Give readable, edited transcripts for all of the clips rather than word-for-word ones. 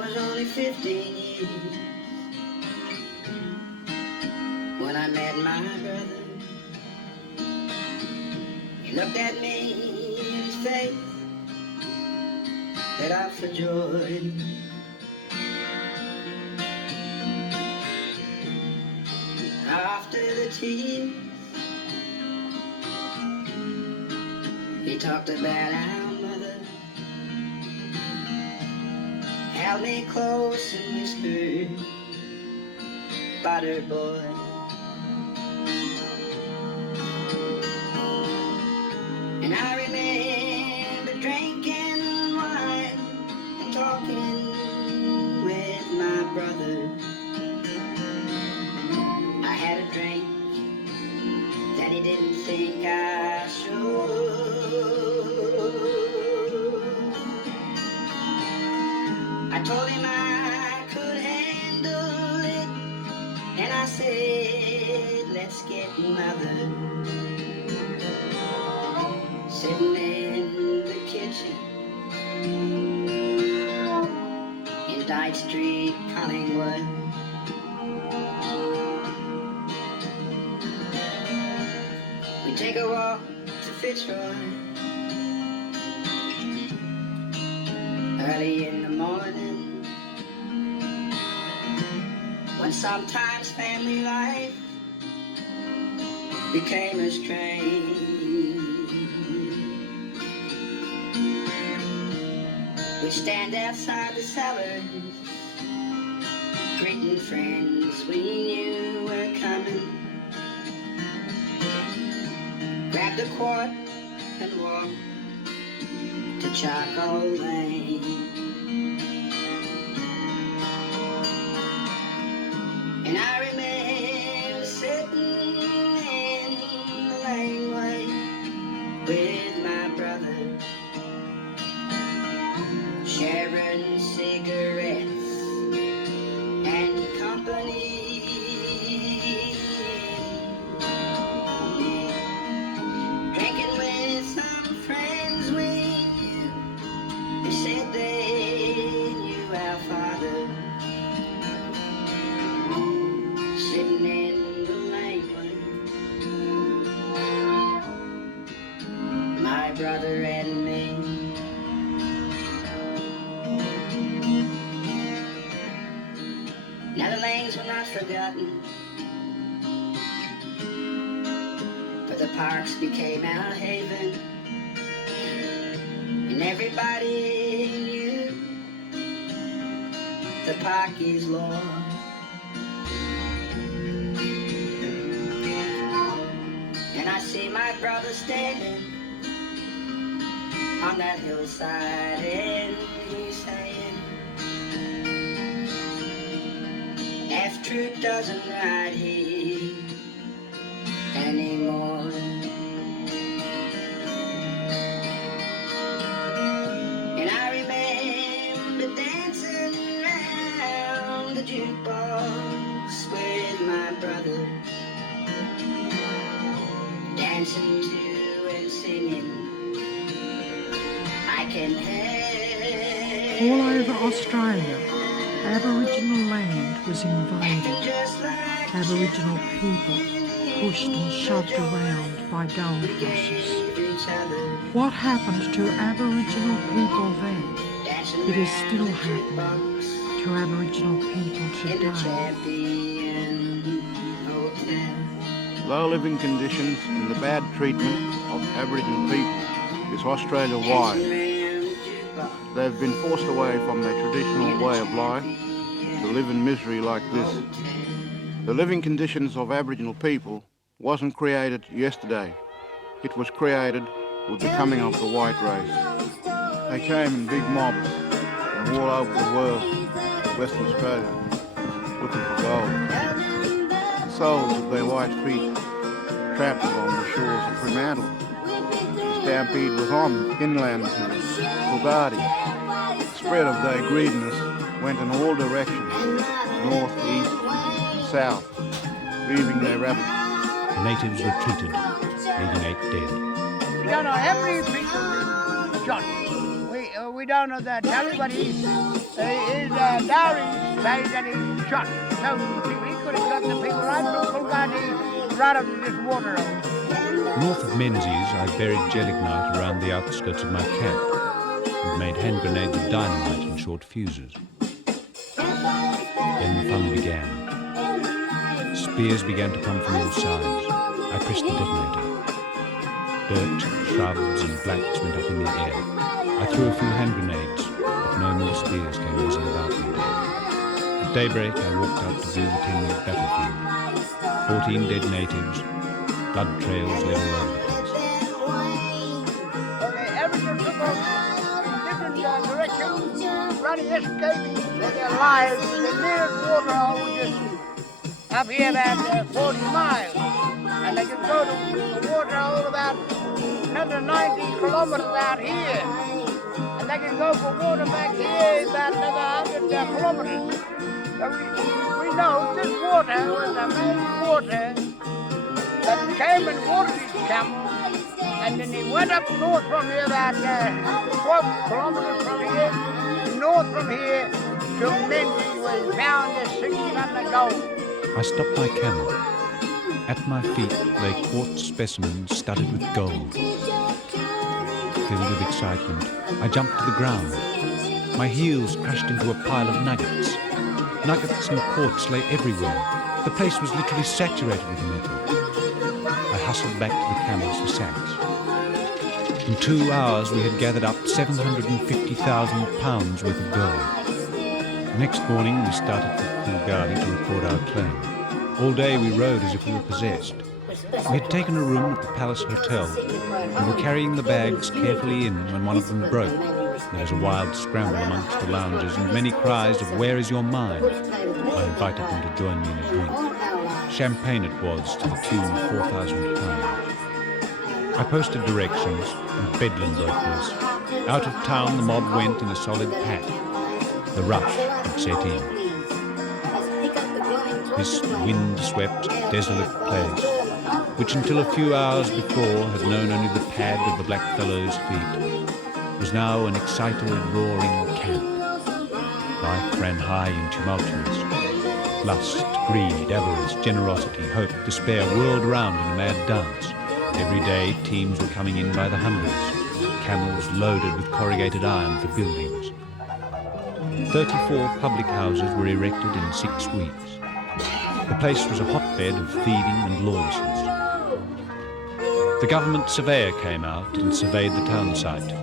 was only 15 years when I met my brother. He looked at me in his face, lit up for joy. After the tears, he talked about our mother, held me close and whispered about her boy. And I remember drinking wine and talking with my brother. I had a drink that he didn't think I should. I told him I could handle it, and I said, let's get mother. Sitting in the kitchen in Dyke Street, Collingwood. We take a walk to Fitzroy early in the morning, when sometimes family life became a strain. We stand outside the cellars, greeting friends we knew were coming. Grabbed a quart and walked to Charcoal Lane. And I remember sitting in the laneway with my brother, sharing cigarettes and company. Drinking with some friends we knew, who said they knew our father. Sitting in the laneway, my brother and me. Now the lanes were not forgotten, but the parks became our haven, and everybody knew the park is law. And I see my brother standing on that hillside, and he's saying, F-Troop doesn't ride here anymore. And I remember dancing around the jukebox with my brother, dancing to and singing, I can help. All over Australia, Aboriginal land was invaded. Aboriginal people pushed and shoved around by gold rushers. What happened to Aboriginal people then? It is still happening to Aboriginal people today. Low living conditions and the bad treatment of Aboriginal people is Australia-wide. They've been forced away from their traditional way of life to live in misery like this. The living conditions of Aboriginal people wasn't created yesterday. It was created with the coming of the white race. They came in big mobs from all over the world, Western Australia, looking for gold. The soles of their white feet trapped along the shores of Fremantle. The stampede was on inland to Coolgardie. The spread of their greediness went in all directions, north, east, south, leaving their rabbits. Natives retreated, leaving 8 dead. We don't know how many people shot. We don't know the tally, but His diary says that he shot those people. He could have shot the people right from Coolgardie right up to this water road. North of Menzies, I buried gelignite around the outskirts of my camp and made hand grenades of dynamite in short fuses. Then the fun began. Spears began to come from all sides. I pressed the detonator. Dirt, shrubs and blacks went up in the air. I threw a few hand grenades, but no more spears came whizzing about me. At daybreak, I walked out to view the 10-minute battlefield. 14 dead natives, blood trails led all over the place. Okay, everyone took off in different directions, running, escaping for their lives. The nearest water hole was just up here about 40 miles. And they could go to the water hole about another 90 kilometers out here. And they can go for water back here about another 100 kilometers. So we know this water was the main water that came and watered these camels. And then he went up north from here about 12 kilometers from here, north from here to Menzies, where he found the 600 gold. I stopped my camel. At my feet lay quartz specimens studded with gold. Filled with excitement, I jumped to the ground. My heels crashed into a pile of nuggets. Nuggets and quartz lay everywhere. The place was literally saturated with metal. I hustled back to the camels for sacks. In 2 hours, we had gathered up 750,000 pounds worth of gold. The next morning, we started for Coolgardie to record our claim. All day we rode as if we were possessed. We had taken a room at the Palace Hotel and were carrying the bags carefully in when one of them broke. There was a wild scramble amongst the loungers and many cries of "Where is your mind?" I invited them to join me in a drink. Champagne it was to the tune of 4,000 pounds. I posted directions and bedlam broke loose. Out of town the mob went in a solid pack. The rush had set in. This wind-swept, desolate place, which until a few hours before had known only the pad of the blackfellow's feet, was now an excited, roaring camp. Life ran high and tumultuous. Lust, greed, avarice, generosity, hope, despair whirled around in a mad dance. Every day teams were coming in by the hundreds, camels loaded with corrugated iron for buildings. 34 public houses were erected in 6 weeks. The place was a hotbed of thieving and lawlessness. The government surveyor came out and surveyed the town site.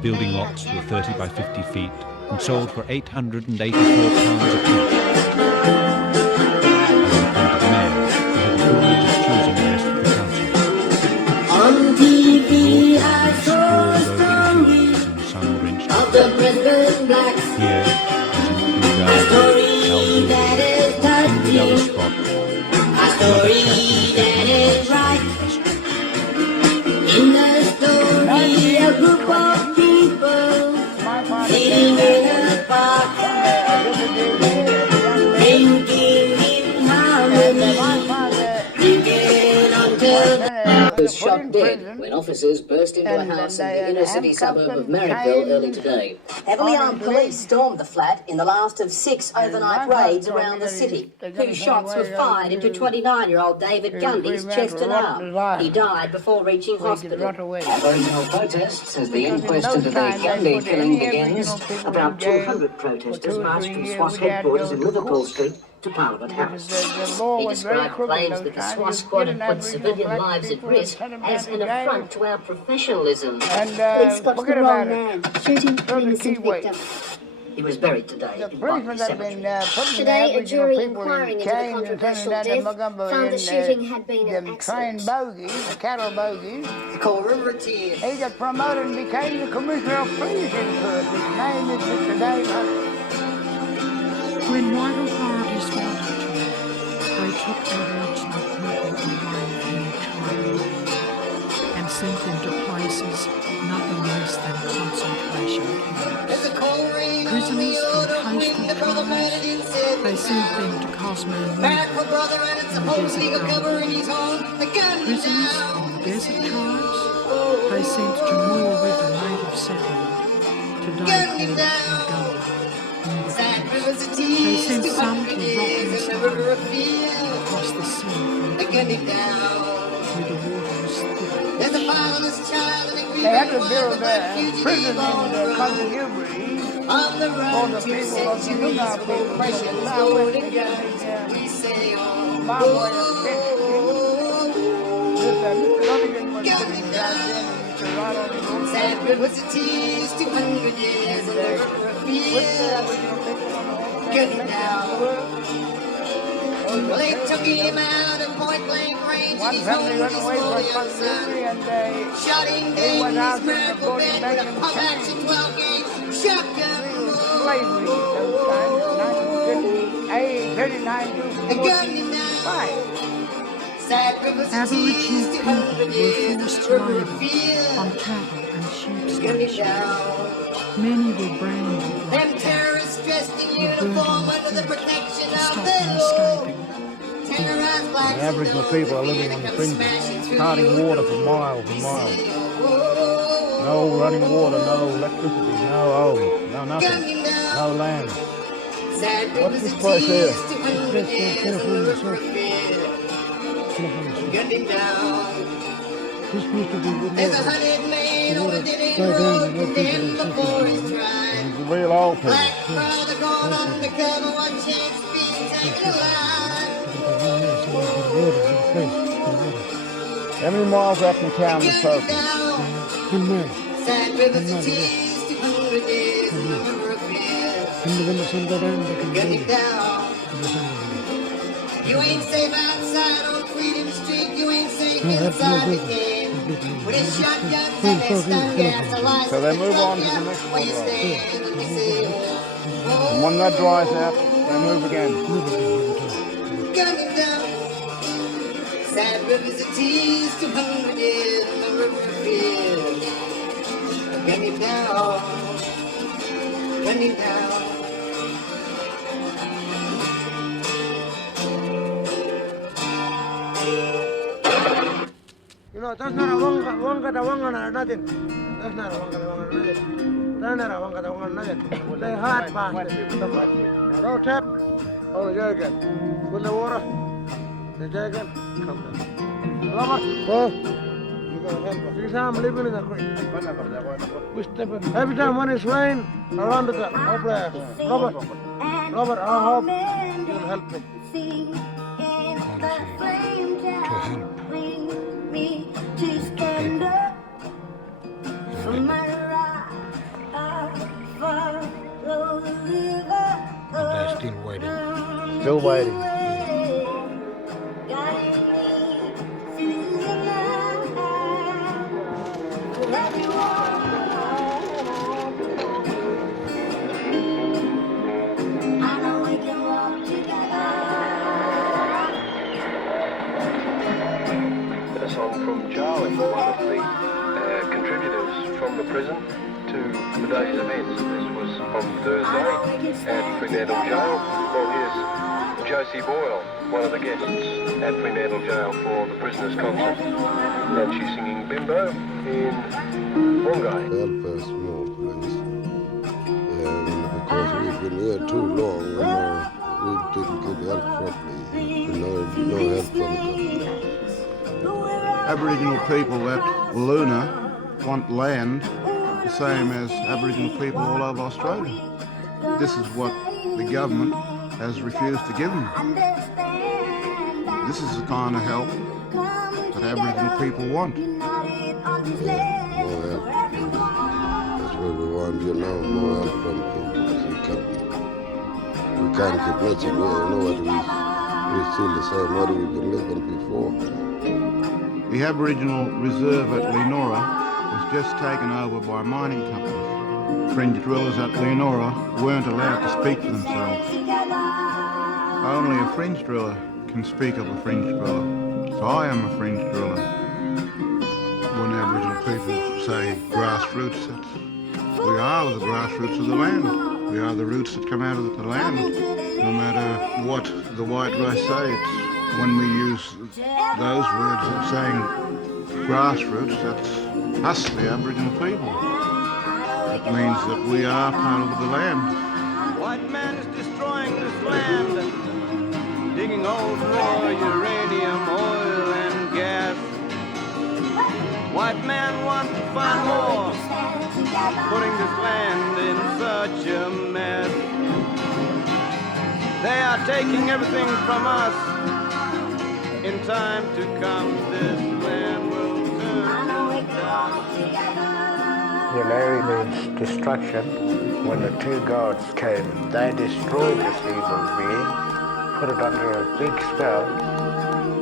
Building lots were 30 by 50 feet and sold for £884 a piece. As the mayor, he had the privilege of choosing the rest of the council. On TV I saw a story of the Brisbane Blacks. Here, as in Coolgardie, Story that is touching, a story that is right. In the story, a group of people sitting in a park, drinking in harmony, drinking until was shot dead when officers burst into a house in the inner city suburb of Marrickville early today. Heavily armed police stormed the flat in the last of 6 overnight raids around the city. 2 shots were fired into 29-year-old David Gundy's chest and arm. He died before reaching hospital. Aboriginal protests as the inquest into the Gundy killing begins. About 200 protesters marched from SWAT headquarters in Liverpool Street to Parliament House. He described claims that the SWAT squad had put civilian lives at risk as an affront to our professionalism. Police got the wrong man, shooting an innocent victim. He was buried today in Botany Cemetery. Today, a jury inquiring into the controversial death found the shooting had been an accident. Bogies, the cattle bogies. Corroborative. He got promoted and became the Commissioner of Police in Perth. His name is Mr. Dave Hunt. When white authorities wanted to, they took Aboriginal people away from their tribal land and sent them to places nothing less than concentration camps. Prisoners from coastal tribes, they sent them to Cosmo River in the desert Gully. Prisoners from the desert tribes, they sent to Moore River native settlement, today called Gully, They sent some to Rock and across the sea from where the water was thick. They had to build a prison in the country Newbury for the people of the Noongar people. Now when they get the barbed wire fence, Mr. Lonergan was sitting down there and Mr. Ronald was with the Aboriginal Well, they took him out at point blank range. one family ran away from Newbury and they went out in the boating back in the 12 gauge shotgun. slavery those times, 1939 to 45. Aboriginal people were forced to labour on cattle and sheep stations. Many were branded like Terrorists dressed in or burned uniform on the under the foot protection to of stop the them law. escaping. Terrorized blacks The Aboriginal people are living on the fringes, carting water for miles and miles. No running water, no electricity, no home, no nothing, no land. What's this place here? This used to be good. There's 100 men over Denny Road, condemned before his trial. The real old people. Black brother gone undercover, one chance being taken alive. How many miles out from town is Sophie? Sad rivers of tears, 200 years, remember a fear. Getting down. You ain't safe outside on Freedom Street, you ain't safe inside the game. With a shotgun and a stun gas, a license. So they move on to the next one, and when that dries out, they move again. Gunning down. Sad rivers of tears, 200 years, remember a fear. Gunning down. Gunning down. You know, that's not a wanga, nothing. That's not a wanga, nothing. They hard bastard. No tap. Oh, jerrycan. Fill the water. The jerrycan. Come down. Robert. You gotta help us. See, I'm living in the creek. Every time when it's rain, around the place. Robert, I hope you'll help me. And they're still waiting. Still waiting. A song from Charlie, one of the contributors from the prison to the day's events. This was on Thursday at Fremantle Jail. Well, here's Josie Boyle, one of the guests at Fremantle Jail for the prisoners' concert. And she's singing Bimbo in Wongai. Help us more, please. Because we've been here too long and we didn't get help properly. No help from the government. Aboriginal people at Wiluna want land the same as Aboriginal people all over Australia. This is what the government has refused to give them. This is the kind of help that Aboriginal people want. Yeah, more help. That's what we want, you know, more help from people. We can't keep nothing. We know what we're still the same what we've been living before. The Aboriginal Reserve at Leonora was just taken over by mining companies. Fringe drillers at Leonora weren't allowed to speak for themselves. Only a fringe driller can speak of a fringe driller. So I am a fringe driller. When Aboriginal people say grassroots, we are the grassroots of the land. We are the roots that come out of the land. No matter what the white race say, it's when we use those words of saying grassroots, that's us, the Aboriginal people. It means that we are part of the land. White man is destroying this land, digging holes for uranium, oil, and gas. White man wants to find more, putting this land in such a mess. They are taking everything from us. In time to come, this land will turn to dust. Yalari means destruction. When the two gods came, they destroyed this evil being, put it under a big spell,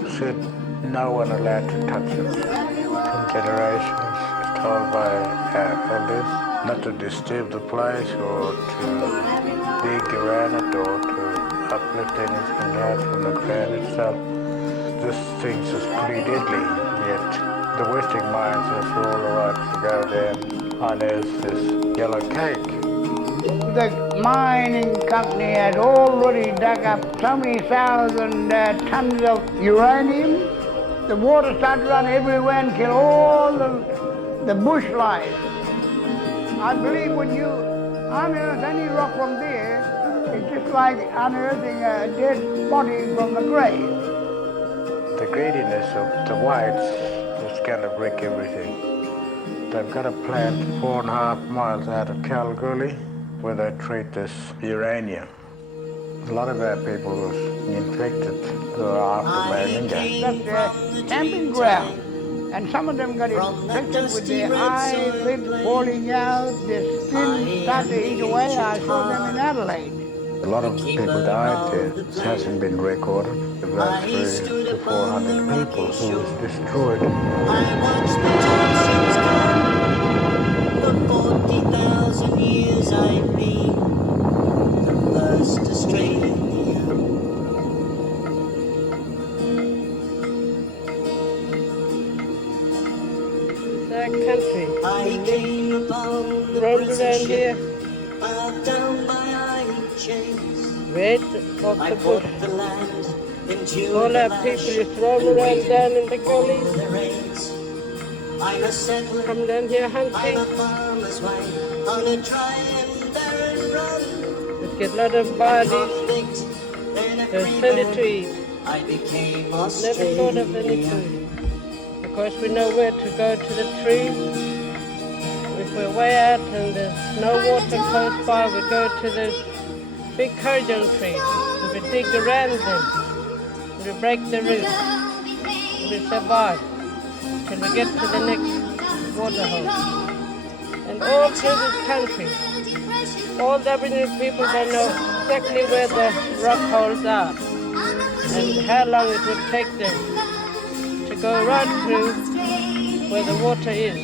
said no one allowed to touch it. For generations, told by our elders not to disturb the place or to dig around it or to uplift anything out from the ground itself. This thing is pretty deadly, yet the Westing mines has all the right to go down. And there's this yellow cake. The mining company had already dug up so many thousand tons of uranium. The water started to run everywhere and kill all the bush life. I believe when you unearth any rock from there, it's just like unearthing a dead body from the grave. The greediness of the whites is going to break everything. They've got a plant 4.5 miles out of Kalgoorlie where they treat this uranium. A lot of our people was infected who are after Maringa. That's their camping ground. And some of them got infected with their eyelids falling out, their skin started to eat away. I saw them in Adelaide. A lot of people died there. It hasn't been recorded. About 300 to 400 people who was destroyed. For 40,000 years I've been the first Australian. That country. I came upon the Roamed around here. down by iron chains. Red off I the bought bush. the land into All our people is thrown around down in the gullies. I'm a settler. Come down here hunting. I'm a farmer's wife on a dry and barren run. Let's get a lot of barley. There's plenty to eat. I became Never Australian. thought of any food. Of course, we know where to go to the trees. If we're way out and there's no water close by, we go to the big currajong trees. And we dig around them. And we break the roots. And we survive till we get to the next water hole. And all through this country, all the Aboriginal people, they know exactly where the rock holes are and how long it would take them to go right through where the water is,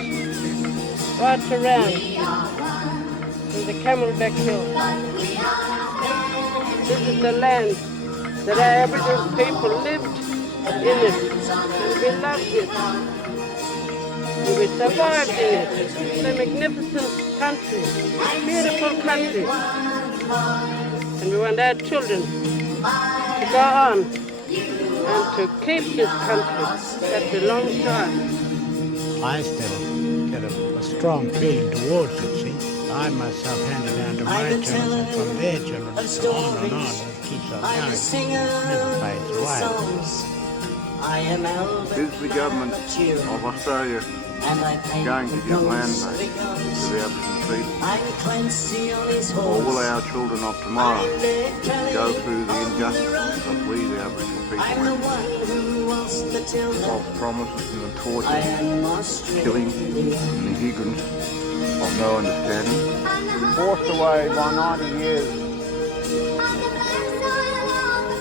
right around through the Camelback Hill. This is the land that our Aboriginal people lived in it, and we loved it, and we survived in it. It's a magnificent country, beautiful country, and we want our children to go on and to keep this country that belongs to us. I still get a strong feeling towards it, see. I myself handed down to my children and from their children, on and on, it keeps on going. It never fades away. Is the government of Australia going to give land back to the Aboriginal people? Or will our children of tomorrow go through the injustices that we, the Aboriginal people, went through? False promises and the torture, killing and the ignorance of no understanding. Forced away by 90 years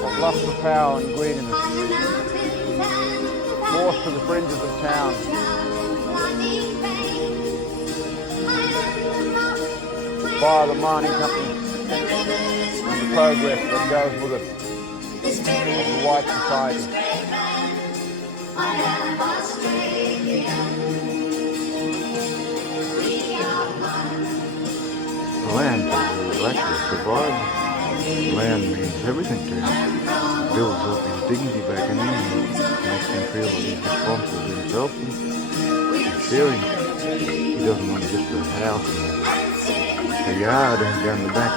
of lust for power and greediness. Forced to the fringes of town. By the mining companies and the progress that goes with it of the white society. Land will actually survive. Land means everything to him. Builds up his dignity back in him, makes him feel that he's responsible for himself and sharing. He doesn't want just a house and a yard and down the back.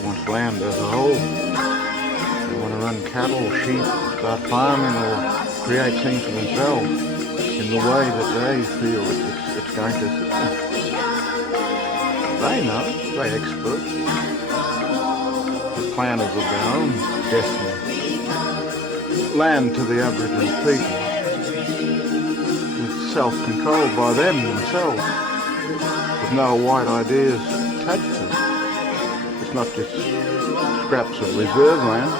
He people wants land as a whole. They want to run cattle, sheep, start farming or create things for themselves in the way that they feel it's going to suit them. They know, they're experts. The planners of their own destiny. Land to the Aboriginal people is self-controlled by them themselves, with no white ideas attached to it. It's not just scraps of reserve land.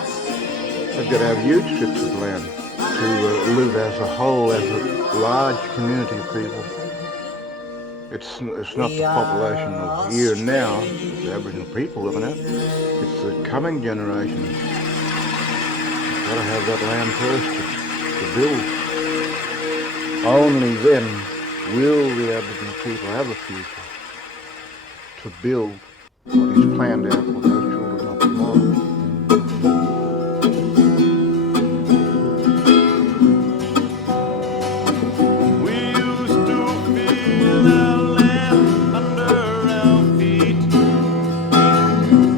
They've got to have huge strips of land to live as a whole, as a large community of people. It's not the population of here and now, the Aboriginal people living out. It's the coming generation. You've got to have that land first to build. Only then will the Aboriginal people have a future to build what is planned out for those children of tomorrow.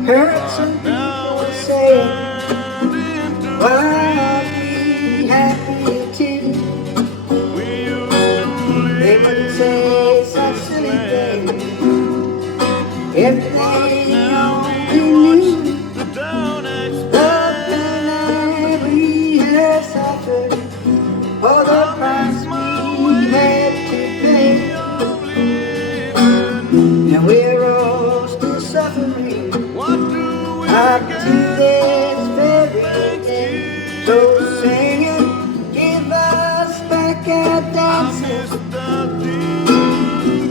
Heard some people saying, why are we happy too? They would say such silly things if they only knew the pain that we have suffered, for the price we had to pay. Now we're all still suffering up to this very day. So sing it, give us back our dances,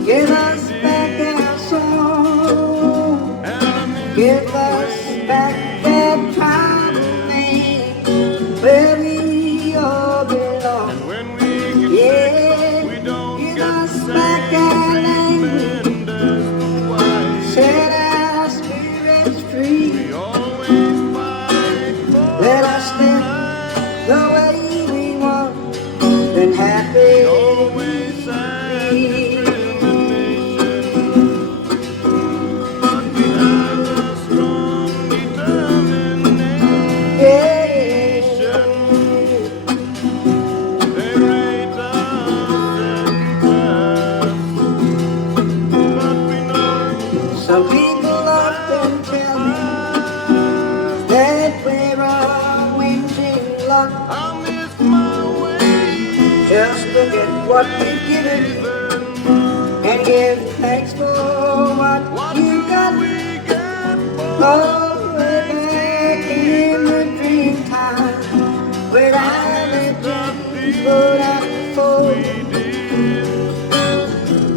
give us back our song, give us back that kind of thing where we all belong. Yeah, give us back our language, set our spirits free. Let us live the way we want, and happy we be. Some people often tell me that we're all whinging luck. Just look at what we've given and give thanks for what you got. All the way back in the dream time, where our legends wrote out before.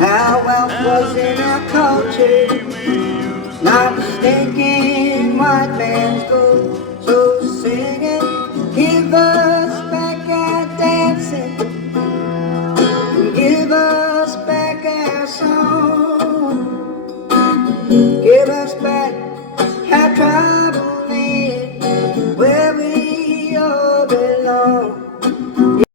Our wealth was in our culture, not mistaking white man's gold.